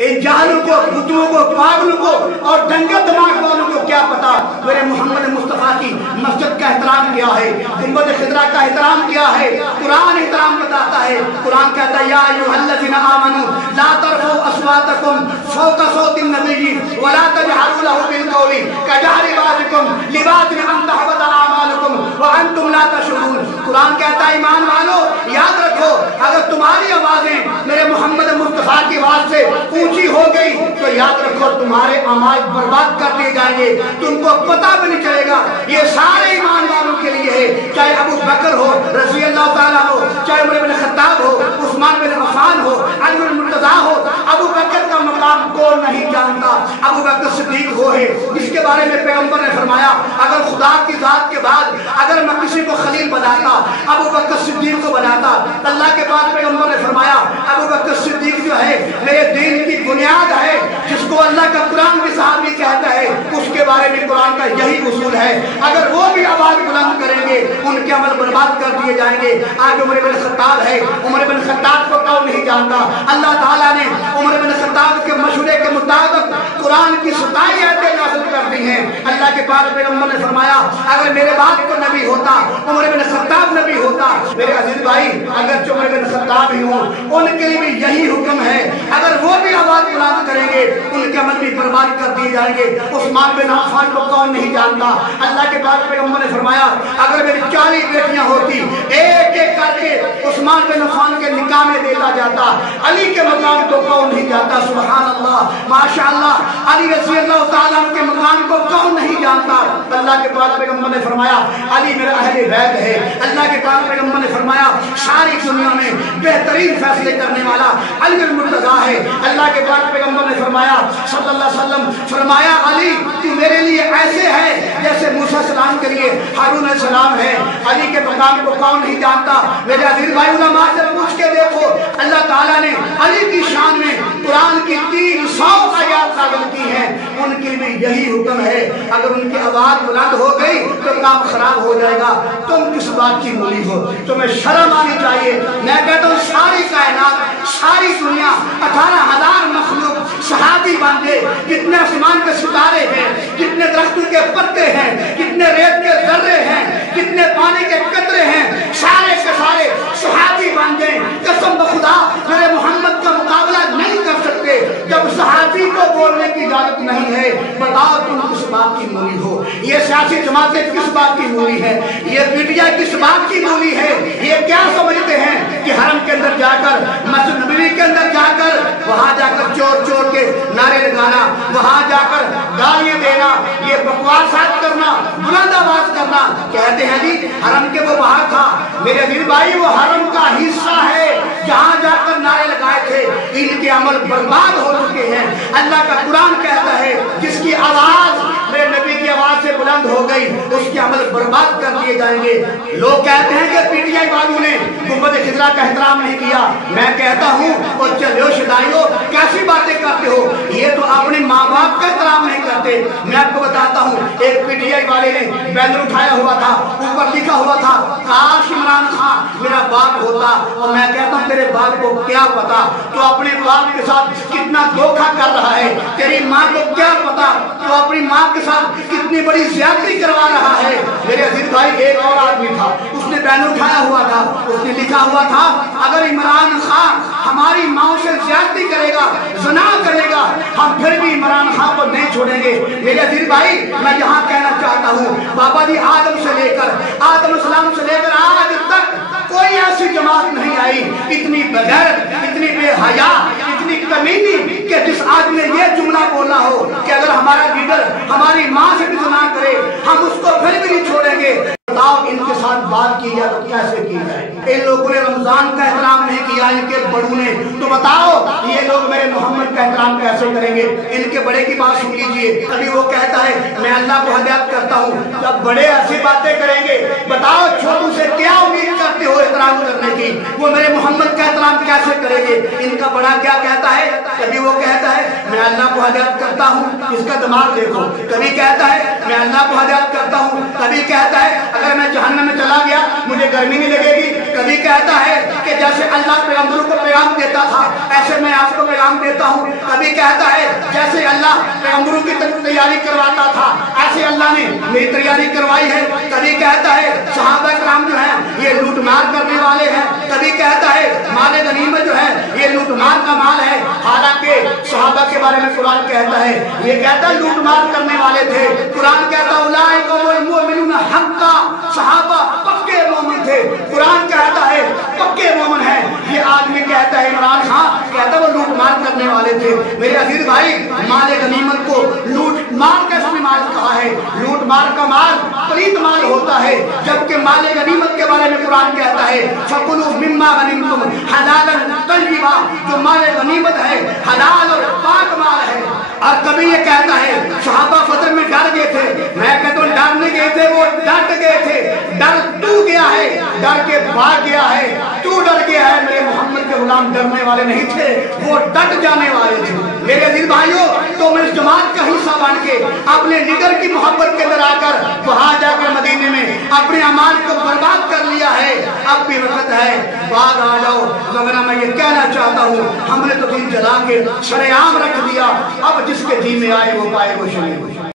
इन जाहिलों को, बुद्धुओं को, पागलों को और दंगे दिमाग वालों को क्या पता मेरे मोहम्मद मुस्तफ़ा की मस्जिद का एहतराम क्या है, गुंबद खिदरा का एहतराम क्या है। कुरान एहतराम बताता है। कुरान कहता है या अय्युहल्लज़ीना आमनू ला तरफ़ू अस्वातकुम फ़ौक़ सौतिन नबी व ला तजहरू लहू बिल क़ौली कजहरि बाज़िकुम लिबाज़िन अन तहबता आमालुकुम व अंतुम ला तशऊरून। कुरान कहता है ईमान वालों याद रखो, अगर तुम्हारी आवाजें मेरे मोहम्मद मुस्तफ़ा की आवाज से ऊंची हो गई तो याद रखो तुम्हारे अमाल बर्बाद कर दिए जाएंगे, तुमको पता भी नहीं चलेगा। ये सारे ईमान वालों के लिए है, चाहे अबू बकर हो रज़ी अल्लाह ताला हो, चाहे उमर बिन खत्ताब हो, उस्मान बिन अफ़्फ़ान हो, अली बिन मुर्तज़ा हो। अबू बकर का मकाम कौन नहीं जानता? अबू बकर सिद्दीक वो है जिसके बारे में पैगंबर ने फरमाया अगर खुदा की जात के बाद अगर मैं किसी को खलील बनाता अबू बकर सिद्दीक को बनाता। अल्लाह के बाद पैगंबर ने फरमाया अबू बकर सिद्दीक जो है मेरे दीन की बुनियाद है, जिसको अल्लाह का कुरान भी सहाबी कहता है, उसके बारे में कुरान का यही उसूल है। अगर वो भी आवाज बुलंद करेंगे उनके अमल बर्बाद कर दिए जाएंगे। आज उमर बिन खत्ताब है, उमर बिन खत्ताब को कौन नहीं जानता? अल्लाह ताला ने उमर बिन खत्ताब के मशवरे के मुताबिक कुरान की 27 आयतें नाज़िल कर दी हैं। अल्लाह के पाक पैगंबर ने फरमाया अगर मेरे बाप को नबी होता उमर बिन खत्ताब नबी होता। मेरे अजीज भाई अगर उमर बिन खत्ताब ही हो उनके लिए भी यही हुक्म है, अगर वो भी आवाज बुलंद करेंगे उनके अमल भी बर्बाद कर दिए जाएंगे। उस्मान बिन अफ़्फ़ान को कौन नहीं जानता? अल्लाह के पाक पैगंबर ने फरमाया अगर मेरी 40 बेटियां होती एक एक करके उस्मान बिन अफ़्फ़ान के निकाह में देता जाता। अली के मकाम को कौन नहीं जानता? सुभान अल्लाह माशाअल्लाह। अली रज़ी अल्लाह ताला के मकाम को कौन नहीं जानता? अल्लाह के पाक पैगंबर ने फरमाया अली मेरा अहले बैत है। अल्लाह के पाक पैगंबर ने फरमाया सारी दुनिया में बेहतरीन फैसले करने वाला अली बिन मुर्तज़ा है। अल्लाह के पाक पैगंबर ने फरमाया सल्लल्लाहु अलैहि वसल्लम फरमाया अली तू मेरे लिए ऐसे है जैसे मूसा सलाम के लिए हारून सलाम है। अली के मकाम को कौन नहीं जानता? मेरे अज़ीज़ भाई उलमा से पूछ के देखो अल्लाह ताला ने अली की शान में कुरान की 300 आयत नाज़िल की हैं। उनके लिए यही हुक्म है, अगर उनकी आवाज बुलंद हो गई तो काम खराब हो जाएगा। तुम किस बात की मूली हो? तुम्हें शर्म आनी चाहिए। मैं कहता हूँ सारी कायनात सारी दुनिया 18,000 मखलूक सहाबी बांधे, कितने आसमान के सितारे हैं, कितने दरख्तों के पत्ते हैं, कितने रेत के जर्रे हैं, कितने पानी के कतरे हैं, सारे के सारे सहाबी बांधे। कसम खुदा मेरे मोहम्मद का मुकाबला नहीं कर सकते। जब सहाबी को बोलने की इजाजत नहीं है बताओ तुम किस बात की मूली हो? ये सियासी जमातें किस बात की मूली है? ये मीडिया किस बात की मूली है? ये क्या समझते हैं कि हरम के अंदर जाकर मस्जिद नबवी के अंदर जाकर वहां जाकर चोर चोर के नारे लगाना, वहां जाकर गालियां देना, ये बकवासात करना, बुलंद आवाज करना, कहते हैं जी हरम के वो बाहर था। मेरे दिल भाई वो हरम का हिस्सा है जहां जाकर नारे लगाए थे। इनके अमल बर्बाद हो चुके हैं। अल्लाह का कुरान कहता है जिसकी आवाज मेरे नबी की आवाज से बुलंद हो गई उसके अमल बर्बाद कर दिए जाएंगे। लोग कहते हैं कि पीटीआई वालों ने गुंबद खिदरा का एहतराम नहीं किया। मैं कहता हूँ और चलो शदाइयों कैसी बातें करते हो? ये तो अपने माँ बाप का एहतराम नहीं करते। मैं आपको बताता हूँ एक पीटीआई वाले ने बैनर उठाया हुआ था, ऊपर लिखा हुआ था काश इमरान खान मेरा बाप होता। और मैं कहता हूँ तेरे बाप को क्या पता तो अपने बाप के साथ कितना धोखा कर रहा है? तेरी माँ को क्या पता तो अपनी माँ के साथ कितनी बड़ी ज्यादती करवा रहा है? मेरे अजीज भाई एक और आदमी था, उसने बैनर उठाया हुआ था, उसने लिखा हुआ था अगर इमरान खान हमारी माँ से ज्यादती करेगा, ज़िना करेगा, हम फिर भी इमरान खान को नहीं छोड़ेंगे। मेरे अजीज भाई मैं यहाँ कहना चाहता हूँ बाबा जी आदम से लेकर आदम सलाम से लेकर आज तक कोई ऐसी जमात नहीं आई इतनी बगैर, इतनी बेहया, इतनी कमीनी कि जिस आदमी ने ये जुमला बोला हो कि अगर हमारा लीडर हमारी माँ से भी गुनाह करे हम उसको फिर भी नहीं छोड़ेंगे। बताओ इनके साथ बात की जाए तो कैसे की जाए? इन लोगों ने रमजान का एहतराम नहीं किया इनके बड़ों ने, तो बताओ ये लोग मेरे मोहम्मद का एहतराम कैसे करेंगे? इनके बड़े की बात सुन लीजिए। अभी वो कहता है मैं अल्लाह को हदायत करता हूँ, जब बड़े ऐसी बातें करेंगे बताओ छोटू से क्या उम्मीद करते हो एहतराम करने की? वो मेरे मोहम्मद का एहतराम कैसे करेंगे? इनका बड़ा क्या कहता है? अभी वो कहता है मैं अल्लाह को हदायत करता करता हूँ, इसका दिमाग देखो। कभी कहता है मैं अल्लाह को हदायत करता हूँ, कभी कहता है अगर मैं जहन्नम में चला गया मुझे गर्मी नहीं लगेगी, कभी कहता है कि जैसे अल्लाह पैगंबरों को पैगाम देता था ऐसे मैं आपको पैगाम देता हूँ, कभी कहता है जैसे अल्लाह पैगंबरों की तैयारी करवाता था ऐसे अल्लाह ने मेरी तैयारी करवाई है, कभी कहता है सहाबा कराम जो है ये लूट मार करने वाले हैं, कभी कहता है माल गनीमत जो है ये लूट मार का माल है। हालांकि सहाबा के बारे में कुरान कहता है ये कहता लूट मार करने वाले थे, कुरान कहता उलाइका वल मुमिनून हक्का, सहाबा पक्के मोमिन थे, कुरान कहता है पक्के मोमिन है। ये आदमी कहता है इमरान खान कहता वो लूट मार करने वाले थे। मेरे अजीज भाई माल गनीमत को लूट मार का इस्तेमाल कहा है, लूट मार का माल पलीत माल होता है, जबकि माल गनीमत के बारे में कुरान कहता है फकुलू मिम्मा गनीमतुम हलालन तय्यबा, जो माल गनीमत है हलाल और पाक माल है। और कभी ये कहता है सहाबा फजर में डर गए थे, मैं कहता हूँ डर नहीं गए थे वो डट गए थे, डर तू गया है, डर के भाग गया है, तू डर गया है। मेरे मोहम्मद के गुलाम डरने वाले नहीं थे, वो डट जाने वाले थे। मेरे अजीज भाइयों तो मैं इस जमात का हिस्सा बन के अपने लीडर की मोहब्बत के अंदर आकर वहां जाकर मदीने में अपने अमाल को बर्बाद कर लिया है। अब भी वक्त है बाहर आ जाओ, वरना मैं ये कहना चाहता हूँ हमने तो दिन जला के सरेआम रख दिया, अब जिसके जी में आए वो पाए वो शरीर।